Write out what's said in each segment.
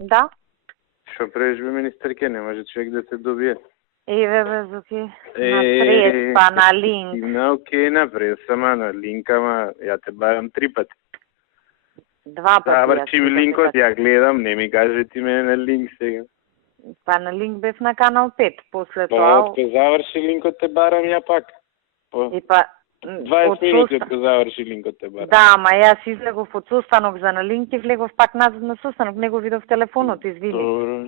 Да? Што правиш бе, министерке, не може човек да се добие. Еве бе, Зуки, на прес, па на линк. На окей, на прес, ама на линк, ама ја те барам 3 пати. 2 пати. Заврши ми линкот, ја гледам, не ми каже ти мене на линк сега. Па на линк бев на канал 5, после Па, тоа... откако заврши линкот те барам ја пак. И па... 20 минути откако заврши линкот те барам. Да, ама јас излегов од состанок за на линк и влегов пак назад на состанок, него видов телефонот, извини. Добро.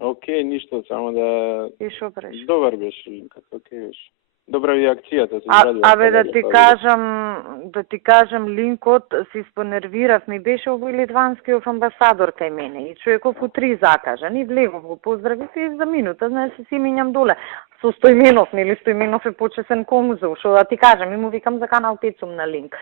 Окей, ништо, само да... И шо преш? Добар беше линкот, окей беше. Добра ви акцијата се израдува. Абе да ти кажам, линкот се испонервирав, ми беше овој литванскиот амбасадор кај мене и човеков у 3 закажа, ни влегов го поздравив и за минута, знаеш, си минјам доле. Со Стојменов, нели Стојменов е почесен конзул, што да ти кажам, и му викам за канал 5 сум на линк.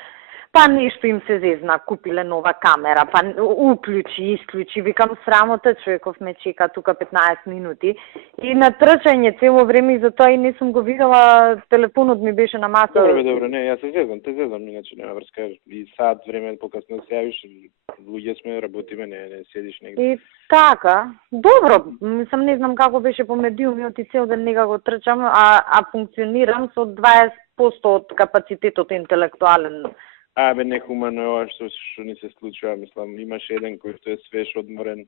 Па нешто им се зезна, купиле нова камера, па уклучи, исклучи, викам срамота, човеков ме чека тука 15 минути. И на трчање цело време и затоа и не сум го видела, телефонот ми беше на маса. Добро, не, јас те зезам, иначе нема врска. И сат време покасно се јавиш, луѓе сме, работиме, не седиш негде. И така, добро, мислам не знам како беше по медиумиот и цел ден некако трчам, а функционирам со 20% од капацитетот интелектуален. Абе, нехумано е ова што ни се случува, мислам, имаш еден кој што е свеж, одморен,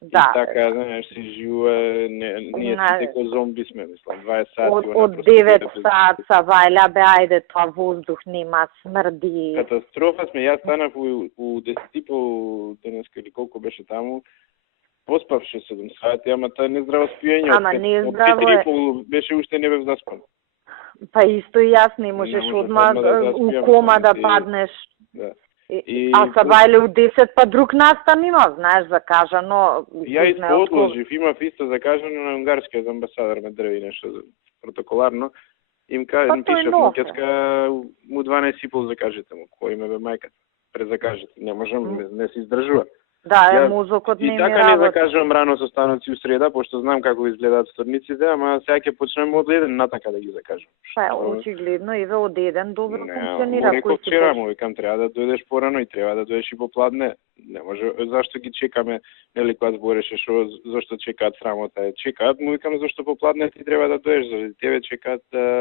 да, и така, знаеш, си живува, ние сите ко зомби сме, мислам, 20 сати. Од 9 сата, вајля, бе, ајде, тоа воздух нема, смрди. Катастрофа сме, јас станав у 10 по денеска или колку беше таму, поспавше 7 сати, ама тоа е нездраво спиење. Ама нездраво е. Од 5:30 беше уште не бев заспан. Па исто и јас не можеш одма у кома да паднеш. Да. А са бајле у 10 па друг настан има, знаеш, закажано. Ја исподложив, имав исто закажано на унгарскиот амбасадор ме дрви нешто протоколарно. Им пишав муќачка му 12,5 закажете му, кој ме бе мајката. Презакажете, не можам, не се издржува. Да, мозокот не ми работи. И така не закажувам рано состаноци у среда, пошто знам како изгледаат вторниците, ама сега ќе почнем од 1 натака да ги закажам. Па, очигледно, еве од 1 добро функционира. Реков вчера, му викам, треба да дојдеш порано и треба да дојдеш и попладне. Не може, зашто ги чекаме, нели, кога збореше што зашто чекаат срамота е. Чекаат, му викам, зашто попладне ти треба да дојдеш, заради тебе чекаат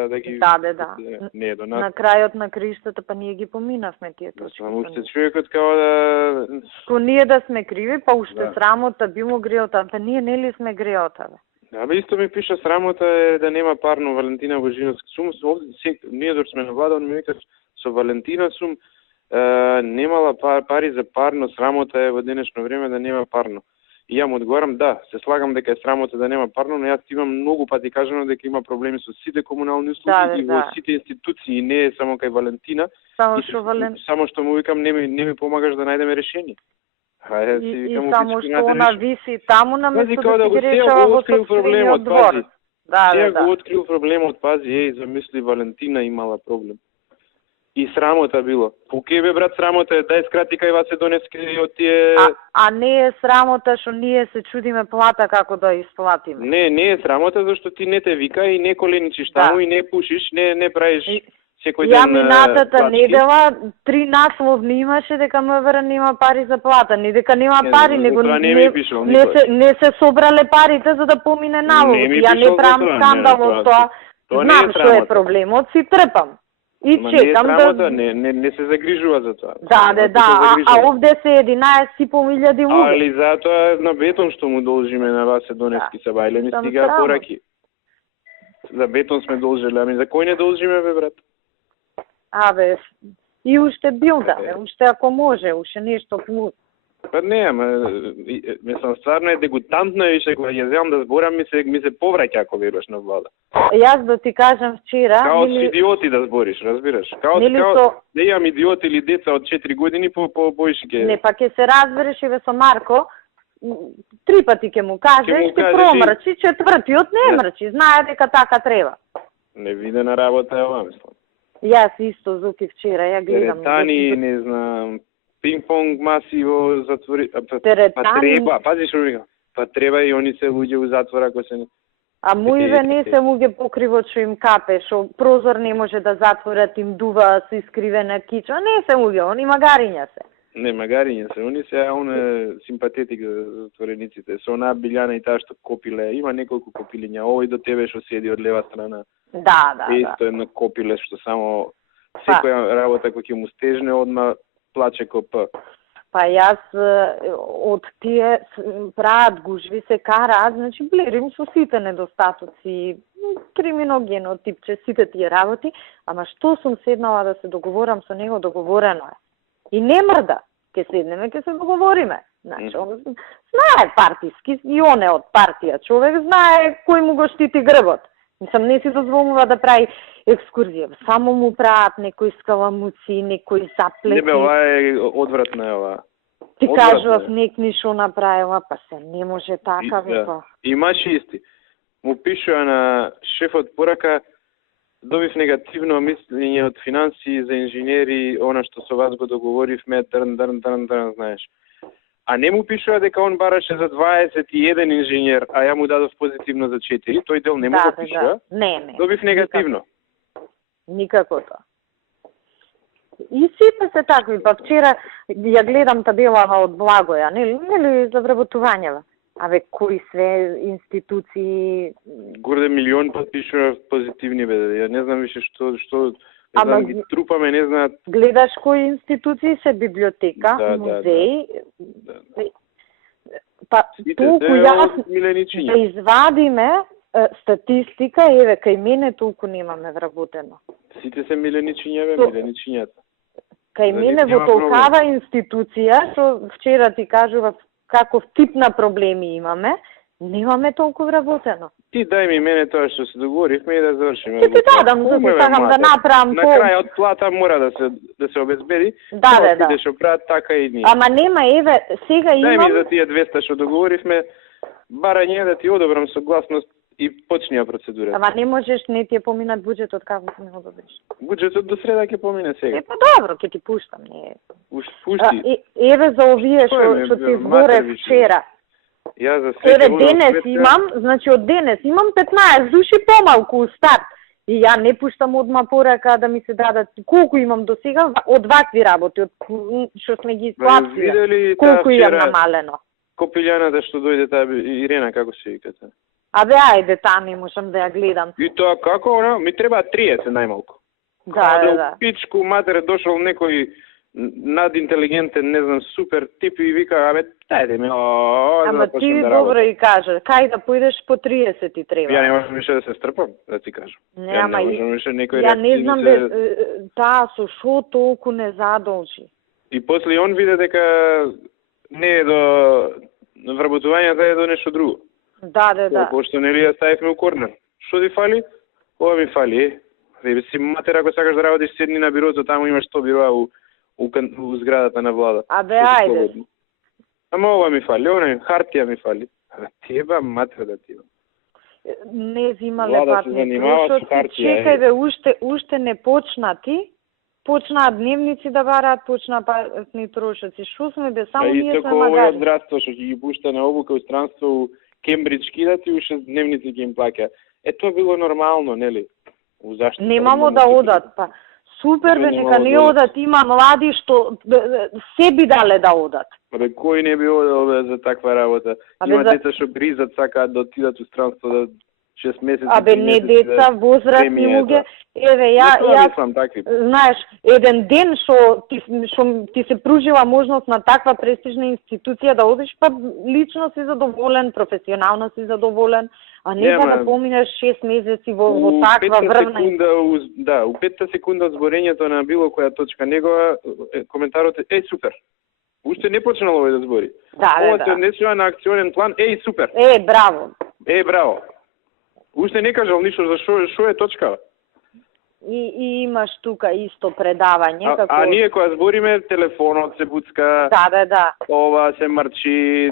да ги... Да. Не е до нас. На крајот на криштата, па ние ги поминавме тие точки. Само уште човекот као да... Ко ние да сме криви, па уште срамота, бимо греота, па ние нели сме греота, бе. Абе, исто ми пиша срамота е да нема парно Валентина Божиновска. Ние док сме на влада, он ми вика со Валентина сум немала пари за парно, срамота е во денешно време да нема парно. И ја му одговарам, да, се слагам дека е срамота да нема парно, но јас имам многу пати кажано дека има проблеми со сите комунални услуги и во сите институции, не е само кај Валентина. Само што му викам, не ми помагаш да најдеме решение. И само што она виси таму на место да ги решава во собствениот двор. Ја го открил проблемот, пази, замисли Валентина имала проблем. И срамота било. Окей бе, брат, срамота е, дај скрати кај вас се донески од тие... А не е срамота што ние се чудиме плата како да исплатиме. Не е срамота зашто ти не те вика и не коленичиш таму и не пушиш, не правиш секој ден... Ја минатата недела 3 насловни имаше дека МВР нема пари за плата, не дека нема пари, него не се собрале парите за да помине налогот. Ја не правам скандал од тоа. Знам што е проблемот, си трпам. И чекам да... Не се загрижува за тоа. Да, а овде се 11.500 луѓе. Али затоа на бетон што му должиме на вас Донески се бајле, ми стига пораки. За бетон сме должеле, ами за кој не должиме, бе, брат? Абе, и уште билдаме, уште ако може, уште нешто плюс. Па не, ама, мислам, стварно е дегутантно и више, кога ја земам да зборам, ми се повраќа ако веруваш на влада. Јас да ти кажам вчера... Као с идиоти да збориш, разбираш? Као да имам идиоти или деца од 4 години по бојши Не, па ке се разбереш и ве со Марко, 3 пати ке му кажеш, ќе промрчи, 4-тиот не мрчи, знае дека така треба. Невидена работа е ова, мислам. Јас исто, Зуки, вчера, ја гледам. Теретани, не знам, пинг-понг маси во затвори... Теретани? Па треба, пази што викам. Па треба и они се луѓе у затвора ако се... А муиве не се луѓе покривот што им капе, што прозор не може да затворат, им дува со искривена кича. Не се луѓе, они магариња се. Не, магариње се, они се он симпатетик за затворениците. Со онаа Билјана и таа што копиле, има неколку копилиња, овој до тебе што седи од лева страна. Да. Исто едно копиле што само секоја работа кој ќе му стежне одма плаче ко П. Па јас од тие прават гужви се караат, значи блерим со сите недостатоци, криминогено типче, сите тие работи, ама што сум седнала да се договорам со него, договорено е. И не мрда, ке седнеме, ке се договориме. Значи, он знае партиски, и он е од партија човек, знае кој му го штити грбот. Мислам, не си дозволува да прави екскурзија. Само му прават некои скаламуци, некои заплети. Не бе, ова е одвратна е ова. Ти кажував некни шо направила, па се не може така, века. Имаше исти. Му пишува на шефот порака, добив негативно мислење од финанси за инженери, она што со вас го договоривме, дрн, знаеш. А не му пишува дека он бараше за 21 инженер, а ја му дадов позитивно за 4. Тој дел не му го пишува. Не. Добив негативно. Никако тоа. И сите се такви, па вчера ја гледам табелава од Благоја, нели за вработувањава. Абе, кои све институции... Горде милион подпишува позитивни, бе. Ја не знам више што Ама ги трупаме, не знаат. Гледаш кои институции се библиотека, музеи. Па толку јас да извадиме статистика, еве кај мене толку немаме вработено. Сите се миленичиња, бе, миленичињата. Кај мене во толкава институција, што вчера ти кажував каков тип на проблеми имаме, немаме толку вработено. Ти дај ми мене тоа што се договоривме и да завршиме. Ти дадам, за ти сакам да направам на крајот плата мора да се обезбеди. Да. Ти што прават така и ние. Ама нема, еве, сега имам... Дај ми за тие 200 што договоривме, барање да ти одобрам согласност и почнија процедура. Ама не можеш, не ти е поминат буџетот, како се не го добриш? Буџетот до среда ќе помине сега. Па добро, ќе ти пуштам, не. Пушти. Еве за овие што ти зборев вчера. Ја за еве денес имам, значи од денес имам 15 души помалку у старт. И ја не пуштам одма порака да ми се дадат колку имам до сега од вакви работи, од што сме ги исплатили. Колку имам намалено. Копилјаната што дојде таа Ирена, како се вика таа? Абе, ајде, таа не можам да ја гледам. И тоа како, она, ми треба 30 најмалку. Да. Пичку матер дошол некој надинтелигентен, не знам, супер тип и вика, абе, тајде ми, ама ти добро и кажа, кај да појдеш по 30 ти треба. Ја не можам више да се стрпам, да ти кажам. Не, ама ја не знам таа со шо толку не задолжи. И после он виде дека не е до вработувањето, е до нешто друго. Да. Пошто нели ја ставивме у корнер. Што ти фали? Ова ми фали. Вебе си матер, ако сакаш да работиш, седни на бирото, таму имаш 100 бироа у зградата на влада. Абе, ајде. Ама ова ми фали, она хартија ми фали. Теба матер да ти. Не взимале патни трошоци, чекај бе, уште не почнати. Почнаа дневници да бараат, почнаа патни трошоци. Шо сме бе, само ние сме магари. Исто здравство што ќе ги пушта на обука у странство у Кембридж кидати, уште дневници ќе им плаќа. Тоа било нормално, нели? Немамо да одат, па. Супер бе, нека не одат, има млади што се би дале да одат. Абе, кој не би одел за таква работа? Има деца што гризат, сакаат да отидат у странство да 6 месеци. Абе, не деца, возрастни луѓе. Еве, ја знаеш, еден ден што ти се пружила можност на таква престижна институција да одиш, па лично си задоволен, професионално си задоволен, а не да поминеш 6 месеци во таква врвна институција. Да, у 5 секунда од зборењето на било која точка негова, коментарот е супер. Уште не почнало овој да збори. Ова се однесува на акционен план, супер. Браво. Браво. Уште не кажал ништо за шо е точка. И имаш тука исто предавање. А ние кога збориме, телефонот се буцка, да. Ова се марчи,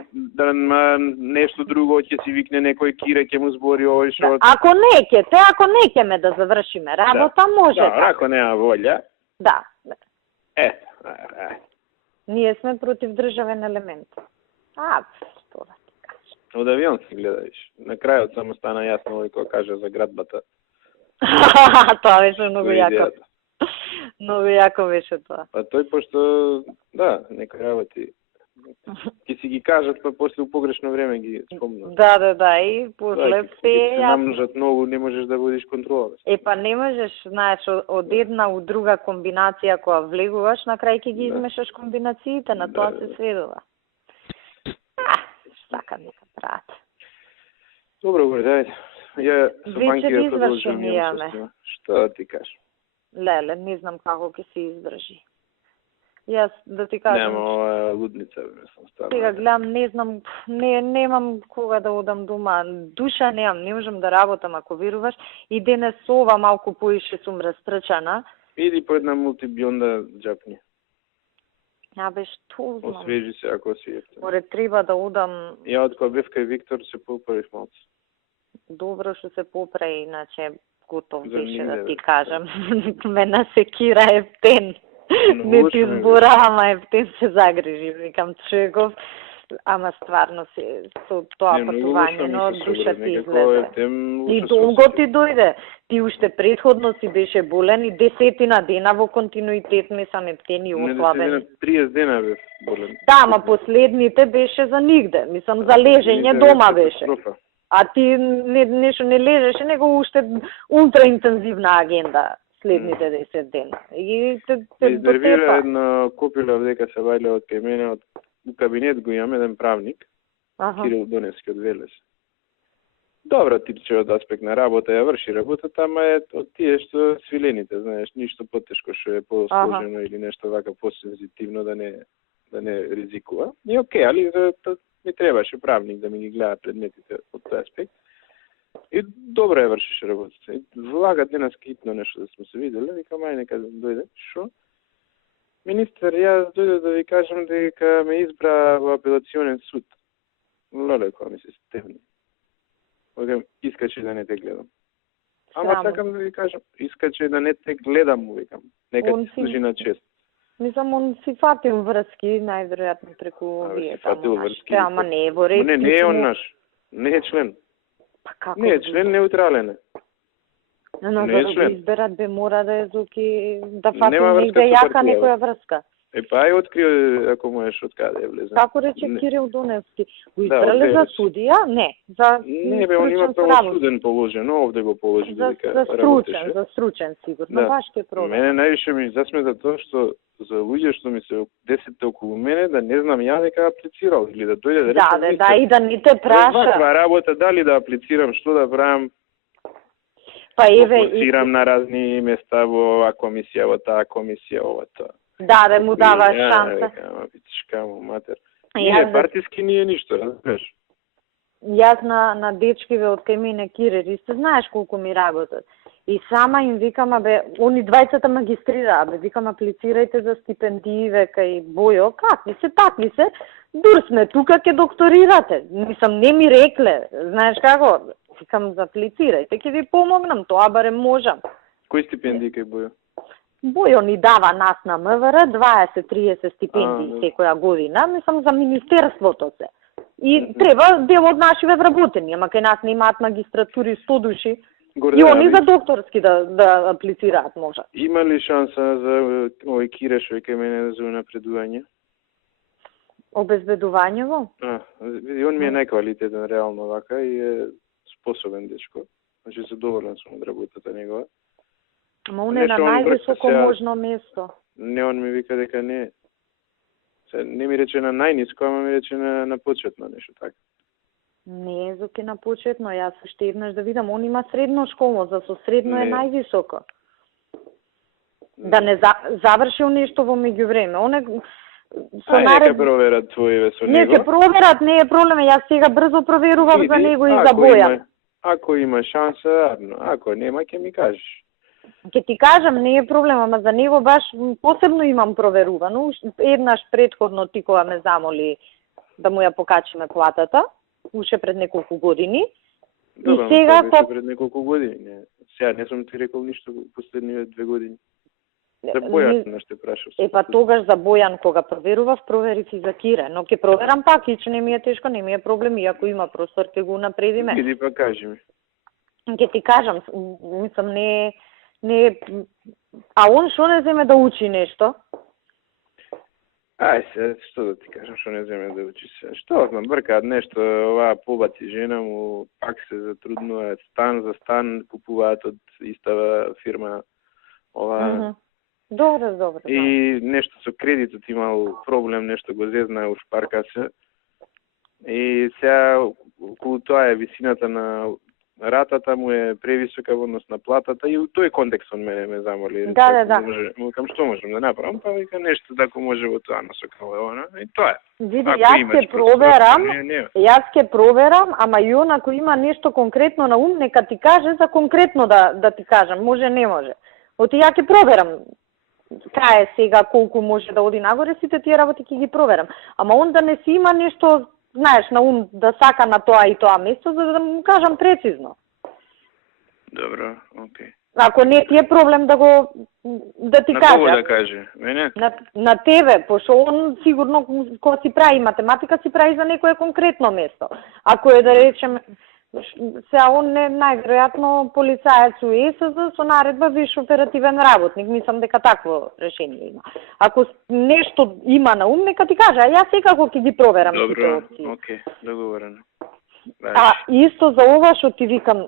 нешто друго, ќе си викне некој кире, ќе му збори овој шо. Ако не ме да завршиме работа, може така. Да, ако нема волја. Да. Ние сме против државен елемент. Што да ти кажа. Од авион се гледаш. На крајот само стана јасно овој кој кажа за градбата. Тоа беше многу јако. Много јако беше тоа. Па тој пошто, да, некои работи ќе си ги кажат, па после у погрешно време ги спомнат. Да, и после ќе се се намножат многу, не можеш да водиш контрола. Па не можеш, знаеш, од една у друга комбинација која влегуваш, на крај ќе ги измешаш комбинациите, на тоа се сведува. Сакам нека прават. Добро, дај. Ја со банките извршени имаме. Што да ти кажам? Леле, не знам како ќе се издржи. Јас да ти кажам. Нема ова лудница, мислам, стварно. Сега гледам, не знам, немам кога да одам дома. Душа немам, не можам да работам ако веруваш. И денес ова малку поише сум растрчана. Иди по една мултибионда джапни. Абе, што знам. Освежи се ако си ефтин. Море треба да одам. Ја од кога бев кај Виктор се поправив малце. Добро што се поправи, иначе готов За беше нигде, да ти бе. кажам. Мене секира Ептен. Не лошо ти ми зборам, ама Ептен се загрижи. Викам човеков, ама стварно се со тоа патување, но душа ти излезе. И долго ти дојде. Ти уште предходно си беше болен и 10 дена во континуитет мислам Ептен и ослабен. Не, 30 дена бев болен. Да, ама последните беше за нигде. Мислам за лежење дома беше. А ти нешто не лежеше, него уште ултраинтензивна агенда следните 10 дена. И те изнервира една копила дека се вајле од кај мене, од у кабинет го имам еден правник, Кирил Донески од Велес. Добра типче од аспект на работа, ја врши работата, ама е од тие што свилените, знаеш, ништо потешко што е посложено или нешто вака посензитивно да не ризикува. И окей, али ми требаше правник да ми ги гледа предметите од тој аспект. И добро ја вршише работата. И влага денес хитно нешто да сме се виделе, викам ај нека дојде. Шо? Министер, јас дојде да ви кажам дека ме избра во апелационен суд. Леле, која ми се стевни. Викам, искачи да не те гледам. Ама сакам да ви кажам, искачи да не те гледам, викам. Нека ти служи на чест. Мислам, он си фатил врски, најверојатно преку вие таму. Ама не е во ред. Не е он наш. Не е член. Па како? Не е член, неутрален е. Но за да го изберат бе мора да е зуки, да фати негде јака некоја врска. Па ај открио ако можеш од каде е влезен. Како рече Кирил Доневски? Го избрале за судија? Не, за не бе, он има правосуден положено, овде го положи дека работеше. За стручен сигурно, баш ке пробам. Мене највише ми засмета тоа што за луѓе што ми се десете околу мене да не знам ја дека аплицирал или да дојде да рече. Да, и да не те праша. Ваква работа дали да аплицирам, што да правам? Па еве аплицирам на разни места во оваа комисија, во таа комисија, ова тоа. Да му дава шанса. Ама бичка му матер. Не, партиски не е ништо, разбираш. Јас на дечкиве од кај мене кирери, се знаеш колку ми работат. И сама им викам, абе, они двајцата магистрира, абе, викам, аплицирајте за стипендии, кај Бојо, такви се, дур сме тука, ке докторирате. Мислам, не ми рекле, знаеш како, викам, аплицирајте, ќе ви помогнам, тоа барем можам. Кои стипендии кај Бојо? Бојо ни дава нас на МВР 20-30 стипендии секоја година, мислам за министерството се. И треба дел од нашиве вработени, ама кај нас не имаат магистратури 100 души. И они за докторски да аплицираат може. Има ли шанса за овој Киреш кај мене за напредување? Обезбедувањево? Види, он ми е најквалитетен реално вака и е способен дечко. Значи задоволен сум од работата негова. Ама он е на највисоко можно место. Не, он ми вика дека не. Не ми рече на најниско, ама ми рече на почетно нешто така. Не е зоки на почетно, јас уште еднаш да видам, он има средно школо, за со средно е највисоко. Да не завршил нешто во меѓувреме. Он е нека проверат твоиве со него. Не ќе проверат, не е проблем, јас сега брзо проверував за него и за Бојан. Ако има шанса, ако нема, ќе ми кажеш. Ке ти кажам, не е проблем, ама за него баш посебно имам проверувано. Еднаш предходно ти кога ме замоли да му ја покачиме платата, уште пред неколку години. Добре, и сега пред неколку години. Сега не сум ти рекол ништо последниве 2 години. За Бојан не ще прашав. Па тогаш за Бојан кога проверував, проверив и за Кире, но ќе проверам пак и че не ми е тешко, не ми е проблем, и ако има простор ќе го напредиме. Иди па кажи ми. Ќе ти кажам, мислам не А он што не земе да учи нешто? Ај се, што да ти кажам, што не земе да учи се. Што знам, бркаат нешто, оваа побати жена му, пак се затруднуваат, стан за стан купуваат од истава фирма. Ова... Добре, добре. И нешто со кредитот имал проблем, нешто го зезна, ушпарка се. И сега, околу тоа е висината на ратата му е превисока во однос на платата и у тој контекст он мене ме замоли. Да. Му кам што можем да направам, па вика нешто тако може во тоа насока, и тоа е. Види, јас ќе проверам, ама и он ако има нешто конкретно на ум, нека ти каже за конкретно да ти кажам, може, не може. Оти ја ќе проверам. Кај е сега, колку може да оди нагоре, сите тие работи ќе ги проверам. Ама он да не си има нешто, знаеш, на ум да сака на тоа и тоа место, за да му кажам прецизно. Добро, окей. Ако не ти е проблем да ти на каже. На кого да каже? Мене? На тебе, пошто он сигурно кога си прави математика, си прави за некое конкретно место. Ако е да речем, сега он е најверојатно полицаец у ЕСЗ со наредба виш оперативен работник, мислам дека такво решение има. Ако нешто има на ум, нека ти каже, а јас секако ќе ги проверам сите опции. Добро, окей, договорено. А исто за ова што ти викам,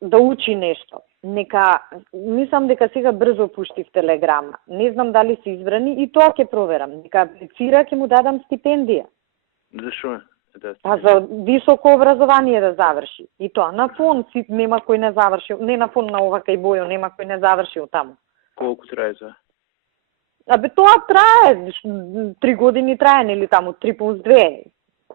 да учи нешто. Нека, мислам дека сега брзо пушти в телеграма. Не знам дали се избрани и тоа ќе проверам. Нека аплицира, ќе му дадам стипендија. Зашо? А за високо образование да заврши. И тоа на фон си нема кој не завршил, не на фон на ова кај Бојо, нема кој не завршил таму. Колку трае за? Абе тоа трае 3 години трае, нели таму 3+2.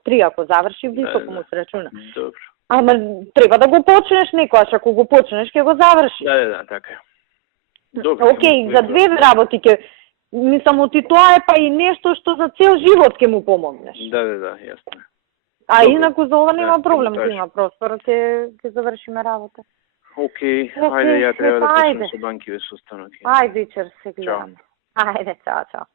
3 ако заврши високо му се рачуна. Добро. Ама треба да го почнеш некојаш, ако го почнеш ќе го завршиш. Да, така е. Добро. Океј, за две работи ќе мислам оти тоа е па и нешто што за цел живот ќе му помогнеш. Да, јасно. А инаку за ова нема проблем, има простор, ќе завршиме работа. Океј, ајде ја треба да почнем со банкиве состанок. Ајде, вечер се гледаме. Ајде, чао.